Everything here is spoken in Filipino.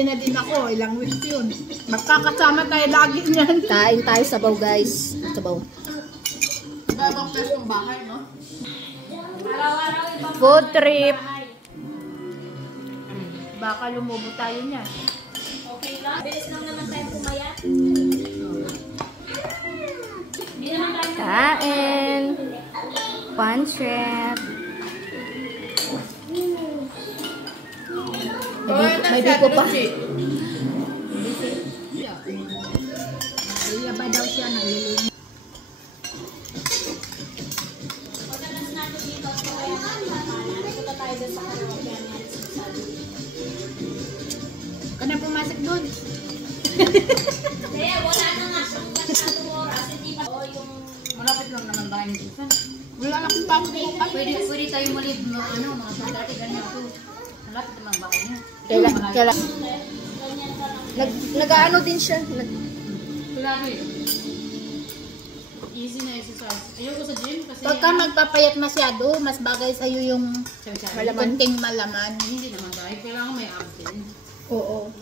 Na din ako, ilang weeks yun. Magkakasama tayo lagi niyan. Kain tayo sabaw, guys. Sabaw. Babang pes ng bahay, no? Food trip. Baka lumubo tayo niyan. Okay lang. Bilis lang naman tayo pumayat. Hindi naman tayo Kain. Panchet. May biko pa. Laba daw siya, nalilinis. pagkakas natin dito. Kaya nandito tayo doon sa karaoke. Ka na pumasok doon. Hindi, wala na nga siyang masyadong oras. Hindi pa yung... Malapit lang naman tayo ni Susan. Wala na akong pasok. Pwede tayo malib mga mga 30 ganyan po. Malapit naman bahay niya. Kailan? Nag-ano din siya. Lagi. Easy na exercise. Ayoko sa gym kasi... Pagka magpapayat masyado, mas bagay sa'yo yung Sabi-sabi. konting malaman. Hindi naman tayo. Kailangan may abs din. Oo.